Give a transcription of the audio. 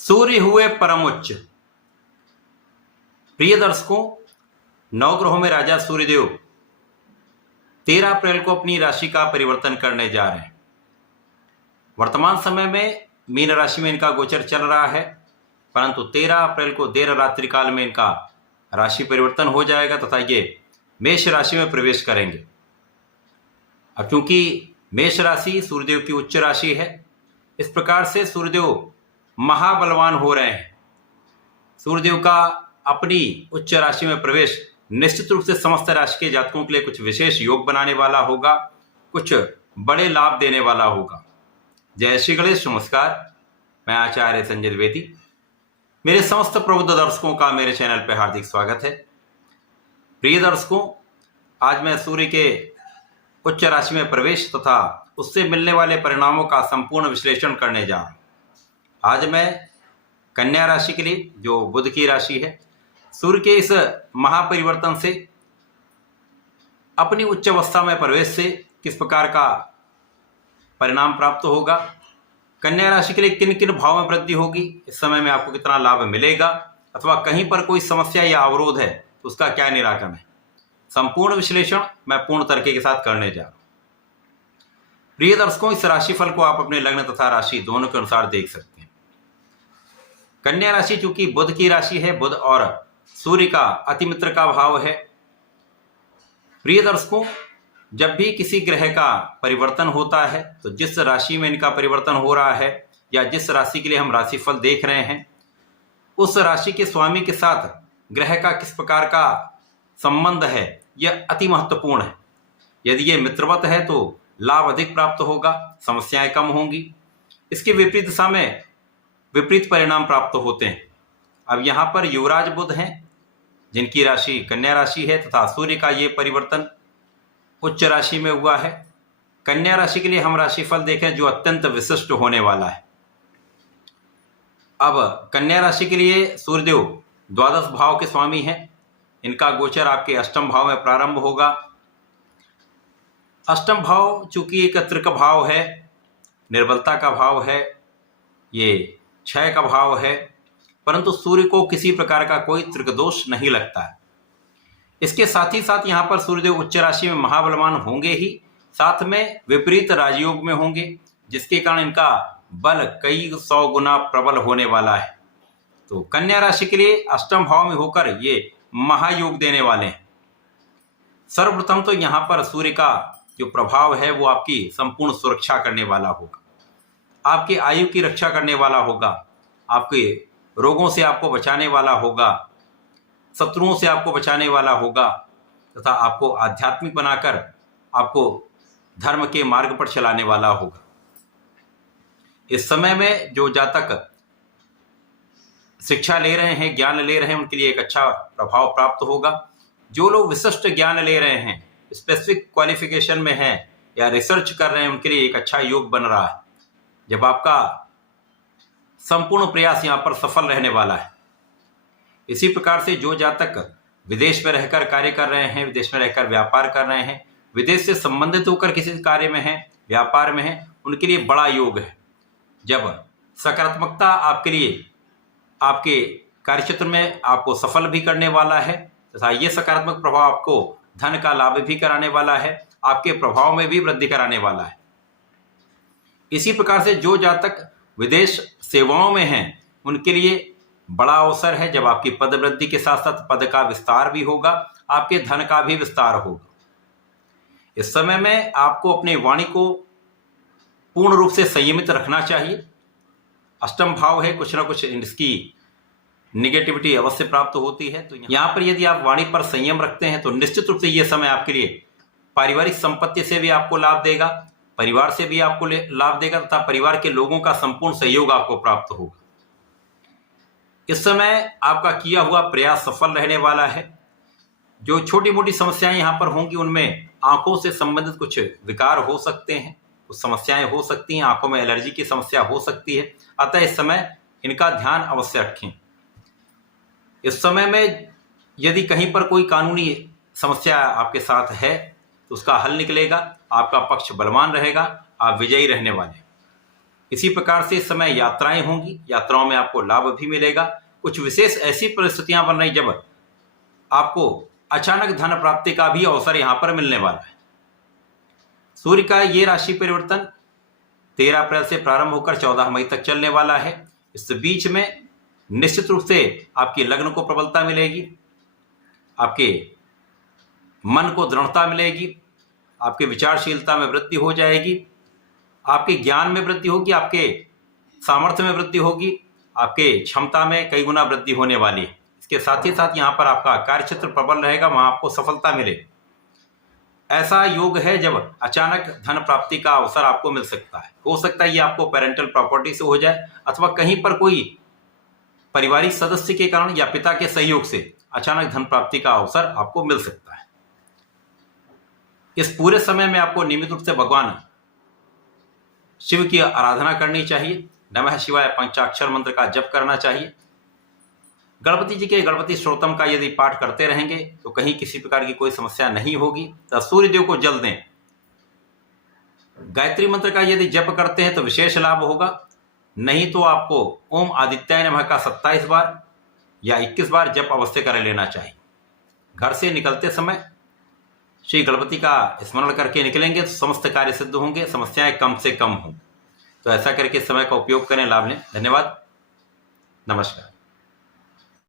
सूर्य हुए परम उच्च। प्रिय दर्शकों, नवग्रहों में राजा सूर्यदेव 13 अप्रैल को अपनी राशि का परिवर्तन करने जा रहे हैं। वर्तमान समय में मीन राशि में इनका गोचर चल रहा है, परंतु 13 अप्रैल को देर रात्रि काल में इनका राशि परिवर्तन हो जाएगा तथा ये मेष राशि में प्रवेश करेंगे। अब चूंकि मेष राशि सूर्यदेव की उच्च राशि है, इस प्रकार से सूर्यदेव महाबलवान हो रहे हैं। सूर्यदेव का अपनी उच्च राशि में प्रवेश निश्चित रूप से समस्त राशि के जातकों के लिए कुछ विशेष योग बनाने वाला होगा, कुछ बड़े लाभ देने वाला होगा। जय श्री गणेश। नमस्कार, मैं आचार्य संजय द्विवेदी। मेरे समस्त प्रबुद्ध दर्शकों का मेरे चैनल पर हार्दिक स्वागत है। प्रिय दर्शकों, आज मैं सूर्य के उच्च राशि में प्रवेश तथा उससे मिलने वाले परिणामों का संपूर्ण विश्लेषण करने जा रहा हूं। आज मैं कन्या राशि के लिए, जो बुध की राशि है, सूर्य के इस महापरिवर्तन से, अपनी उच्च अवस्था में प्रवेश से किस प्रकार का परिणाम प्राप्त होगा, कन्या राशि के लिए किन किन भाव में वृद्धि होगी, इस समय में आपको कितना लाभ मिलेगा, अथवा कहीं पर कोई समस्या या अवरोध है तो उसका क्या निराकरण है, संपूर्ण विश्लेषण मैं पूर्ण तरीके के साथ करने जा रहा हूं। प्रिय दर्शकों, इस राशिफल को आप अपने लग्न तथा राशि दोनों के अनुसार देख सकते हैं। कन्या राशि चूंकि बुध की राशि है, बुध और सूर्य का अतिमित्र का भाव है। प्रिय दर्शकों, जब भी किसी ग्रह का परिवर्तन होता है तो जिस राशि में इनका परिवर्तन हो रहा है या जिस राशि के लिए हम राशिफल देख रहे हैं, उस राशि के स्वामी के साथ ग्रह का किस प्रकार का संबंध है, यह अति महत्वपूर्ण है। यदि ये मित्रवत है तो लाभ अधिक प्राप्त होगा, समस्याएं कम होंगी। इसके विपरीत दिशा में विपरीत परिणाम प्राप्त होते हैं। अब यहाँ पर युवराज बुध हैं, जिनकी राशि कन्या राशि है, तथा सूर्य का ये परिवर्तन उच्च राशि में हुआ है। कन्या राशि के लिए हम राशिफल देखें जो अत्यंत विशिष्ट होने वाला है। अब कन्या राशि के लिए सूर्यदेव द्वादश भाव के स्वामी हैं। इनका गोचर आपके अष्टम भाव में प्रारंभ होगा। अष्टम भाव चूंकि एक त्रिक भाव है, निर्बलता का भाव है, ये क्षय का भाव है, परंतु सूर्य को किसी प्रकार का कोई त्रिक दोष नहीं लगता है। इसके साथ ही साथ यहाँ पर सूर्यदेव उच्च राशि में महाबलवान होंगे ही, साथ में विपरीत राजयोग में होंगे, जिसके कारण इनका बल कई 100 गुना प्रबल होने वाला है। तो कन्या राशि के लिए अष्टम भाव में होकर ये महायोग देने वाले हैं। सर्वप्रथम तो यहाँ पर सूर्य का जो प्रभाव है वो आपकी संपूर्ण सुरक्षा करने वाला होगा, आपकी आयु की रक्षा करने वाला होगा, आपके रोगों से आपको बचाने वाला होगा, शत्रुओं से आपको बचाने वाला होगा, तथा आपको आध्यात्मिक बनाकर आपको धर्म के मार्ग पर चलाने वाला होगा। इस समय में जो जातक शिक्षा ले रहे हैं, ज्ञान ले रहे हैं, उनके लिए एक अच्छा प्रभाव प्राप्त होगा। जो लोग विशिष्ट ज्ञान ले रहे हैं, स्पेसिफिक क्वालिफिकेशन में हैं या रिसर्च कर रहे हैं, उनके लिए एक अच्छा योग बन रहा है, जब आपका संपूर्ण प्रयास यहाँ पर सफल रहने वाला है। इसी प्रकार से जो जातक विदेश में रहकर कार्य कर रहे हैं, विदेश में रहकर व्यापार कर रहे हैं, विदेश से संबंधित होकर किसी कार्य में हैं, व्यापार में हैं, उनके लिए बड़ा योग है। जब सकारात्मकता आपके लिए आपके कार्यक्षेत्र में आपको सफल भी करने वाला है, तथा ये सकारात्मक प्रभाव आपको धन का लाभ भी कराने वाला है, आपके प्रभाव में भी वृद्धि कराने वाला है। इसी प्रकार से जो जातक विदेश सेवाओं में हैं, उनके लिए बड़ा अवसर है, जब आपकी पद वृद्धि के साथ साथ पद का विस्तार भी होगा, आपके धन का भी विस्तार होगा। इस समय में आपको अपनी वाणी को पूर्ण रूप से संयमित रखना चाहिए। अष्टम भाव है, कुछ ना कुछ इसकी निगेटिविटी अवश्य प्राप्त होती है। तो यहाँ पर यदि आप वाणी पर संयम रखते हैं तो निश्चित रूप से यह समय आपके लिए पारिवारिक संपत्ति से भी आपको लाभ देगा, परिवार से भी आपको लाभ देगा, तथा परिवार के लोगों का संपूर्ण सहयोग आपको प्राप्त होगा। इस समय आपका किया हुआ प्रयास सफल रहने वाला है। जो छोटी मोटी समस्याएं यहाँ पर होंगी, उनमें आंखों से संबंधित कुछ विकार हो सकते हैं, कुछ समस्याएं हो सकती हैं, आंखों में एलर्जी की समस्या हो सकती है, अतः इस समय इनका ध्यान अवश्य रखें। इस समय में यदि कहीं पर कोई कानूनी समस्या आपके साथ है तो उसका हल निकलेगा, आपका पक्ष बलवान रहेगा, आप विजयी रहने वाले हैं। इसी प्रकार से इस समय यात्राएं होंगी, यात्राओं में आपको लाभ भी मिलेगा। कुछ विशेष ऐसी परिस्थितियां बन रही जब आपको अचानक धन प्राप्ति का भी अवसर यहां पर मिलने वाला है। सूर्य का ये राशि परिवर्तन 13 अप्रैल से प्रारंभ होकर 14 मई तक चलने वाला है। इस बीच में निश्चित रूप से आपकी लग्न को प्रबलता मिलेगी, आपके मन को दृढ़ता मिलेगी, आपके विचारशीलता में वृद्धि हो जाएगी, आपके ज्ञान में वृद्धि होगी, आपके सामर्थ्य में वृद्धि होगी, आपके क्षमता में कई गुना वृद्धि होने वाली है। इसके साथ ही साथ यहाँ पर आपका कार्यक्षेत्र प्रबल रहेगा, वहां आपको सफलता मिलेगी। ऐसा योग है जब अचानक धन प्राप्ति का अवसर आपको मिल सकता है। हो सकता है ये आपको पेरेंटल प्रॉपर्टी से हो जाए अथवा कहीं पर कोई पारिवारिक सदस्य के कारण या पिता के सहयोग से अचानक धन प्राप्ति का अवसर आपको मिल सकता है। इस पूरे समय में आपको नियमित रूप से भगवान शिव की आराधना करनी चाहिए। नमः शिवाय पंचाक्षर मंत्र का जप करना चाहिए। गणपति जी के गणपति स्तोत्रम का यदि पाठ करते रहेंगे तो कहीं किसी प्रकार की कोई समस्या नहीं होगी। तो सूर्यदेव को जल दें। गायत्री मंत्र का यदि जप करते हैं तो विशेष लाभ होगा। नहीं तो आपको ओम आदित्याय नमः का 27 बार या 21 बार जप अवश्य कर लेना चाहिए। घर से निकलते समय श्री गणपति का स्मरण करके निकलेंगे तो समस्त कार्य सिद्ध होंगे, समस्याएं कम से कम हों। तो ऐसा करके समय का उपयोग करें, लाभ लें। धन्यवाद, नमस्कार।